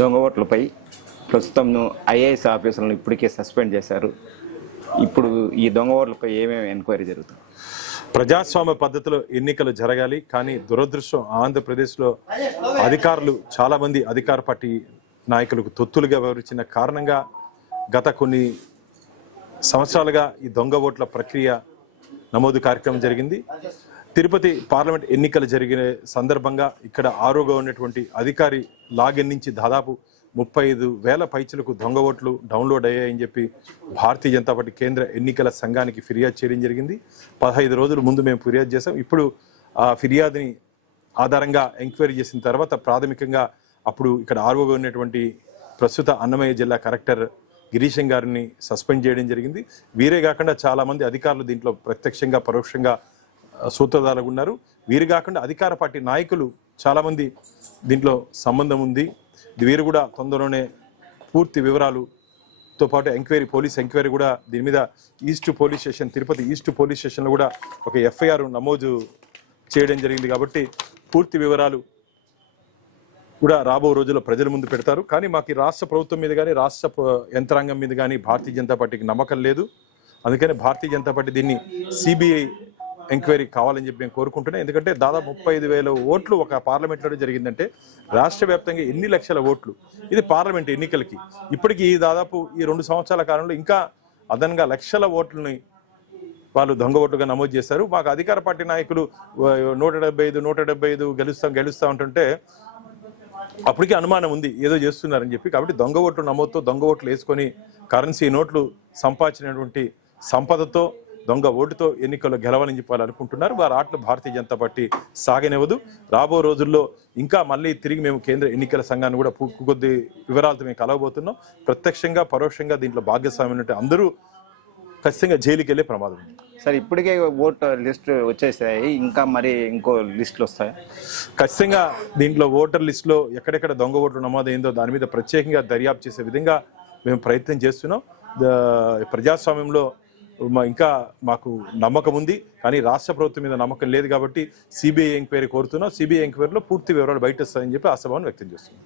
దొంగ ఓట్లపై ప్రస్తుతం ఐఏఎస్ ఆఫీసర్లను ఇప్పటికే సస్పెండ్ చేశారు. ఇప్పుడు ఈ దొంగ ఓట్లపై ఏమేమి ఎంక్వైరీ జరుగుతుంది? ప్రజాస్వామ్య పద్ధతిలో ఎన్నికలు జరగాలి, కానీ దురదృష్టం ఆంధ్రప్రదేశ్లో అధికారులు చాలామంది అధికార పార్టీ నాయకులకు తొత్తులుగా వ్యవహరించిన కారణంగా గత కొన్ని సంవత్సరాలుగా ఈ దొంగ ఓట్ల ప్రక్రియ నమోదు కార్యక్రమం జరిగింది. తిరుపతి పార్లమెంట్ ఎన్నికలు జరిగిన సందర్భంగా ఇక్కడ ఆరోగా ఉన్నటువంటి అధికారి లాగిన్ నుంచి దాదాపు 35,000 పైచులకు దొంగ ఓట్లు డౌన్లోడ్ అయ్యాయని చెప్పి భారతీయ జనతా పార్టీ కేంద్ర ఎన్నికల సంఘానికి ఫిర్యాదు చేయడం జరిగింది. 15 రోజుల ముందు మేము ఫిర్యాదు చేసాం. ఇప్పుడు ఆ ఫిర్యాదుని ఆధారంగా ఎంక్వైరీ చేసిన తర్వాత ప్రాథమికంగా అప్పుడు ఇక్కడ ఆరోగా ఉన్నటువంటి ప్రస్తుత అన్నమయ్య జిల్లా కలెక్టర్ గిరీశం గారిని సస్పెండ్ చేయడం జరిగింది. వీరే కాకుండా చాలామంది అధికారులు దీంట్లో ప్రత్యక్షంగా పరోక్షంగా సూత్రధారులుగా ఉన్నారు. వీరు కాకుండా అధికార పార్టీ నాయకులు చాలామంది దీంట్లో సంబంధం ఉంది. వీరు కూడా తొందరలోనే పూర్తి వివరాలుతో పాటు పోలీస్ ఎంక్వైరీ కూడా దీని మీద east police station, Tirupati east police స్టేషన్లో కూడా ఒక ఎఫ్ఐఆర్ నమోదు చేయడం జరిగింది. కాబట్టి పూర్తి వివరాలు కూడా రాబో రోజుల్లో ప్రజల ముందు పెడతారు. కానీ మాకు రాష్ట్ర ప్రభుత్వం మీద కానీ రాష్ట్ర యంత్రాంగం మీద కానీ భారతీయ జనతా పార్టీకి నమ్మకం లేదు. అందుకని భారతీయ జనతా పార్టీ దీన్ని సిబిఐ ఎంక్వైరీ కావాలని చెప్పి నేను కోరుకుంటున్నాను. ఎందుకంటే దాదాపు 35,000 ఓట్లు ఒక పార్లమెంట్లో జరిగిందంటే రాష్ట్ర వ్యాప్తంగా ఎన్ని లక్షల ఓట్లు, ఇది పార్లమెంట్ ఎన్నికలకి. ఇప్పటికీ దాదాపు ఈ 2 సంవత్సరాల కాలంలో ఇంకా అదనంగా లక్షల ఓట్లని వాళ్ళు దొంగ ఓట్లుగా నమోదు చేశారు. మాకు అధికార పార్టీ నాయకులు 175 గెలుస్తా ఉంటుంటే అప్పటికే అనుమానం ఉంది ఏదో చేస్తున్నారని చెప్పి. కాబట్టి దొంగ ఓట్లు నమోదుతో దొంగ ఓట్లు వేసుకొని కరెన్సీ నోట్లు సంపాదించినటువంటి సంపదతో దొంగ ఓటుతో ఎన్నికల్లో గెలవాలని చెప్పాలని అనుకుంటున్నారు. వారి ఆటలు భారతీయ జనతా పార్టీ సాగనివ్వదు. రాబో రోజుల్లో ఇంకా మళ్ళీ తిరిగి మేము కేంద్ర ఎన్నికల సంఘాన్ని కూడా కొద్ది వివరాలతో మేము కలవబోతున్నాం. ప్రత్యక్షంగా పరోక్షంగా దీంట్లో భాగస్వామ్యం ఉంటే అందరూ ఖచ్చితంగా జైలుకి వెళ్ళే ప్రమాదం ఉంది. సార్, ఇప్పటికే ఓటర్ లిస్ట్ వచ్చేసాయి, ఇంకా మరి ఇంకో లిస్టులు వస్తాయి? ఖచ్చితంగా దీంట్లో ఓటర్ లిస్టులో ఎక్కడెక్కడ దొంగ ఓట్లు నమోదైందో దాని మీద ప్రత్యేకంగా దర్యాప్తు చేసే విధంగా మేము ప్రయత్నం చేస్తున్నాం. ప్రజాస్వామ్యంలో ఇంకా మాకు నమ్మకం ఉంది, కానీ రాష్ట్ర ప్రభుత్వం మీద నమ్మకం లేదు. కాబట్టి సిబిఐ ఎంక్వైరీ కోరుతున్నాం. సిబిఐ ఎంక్వైరీలో పూర్తి వివరాలు బయట వస్తాయని చెప్పి ఆశాభావం వ్యక్తం చేస్తున్నాం.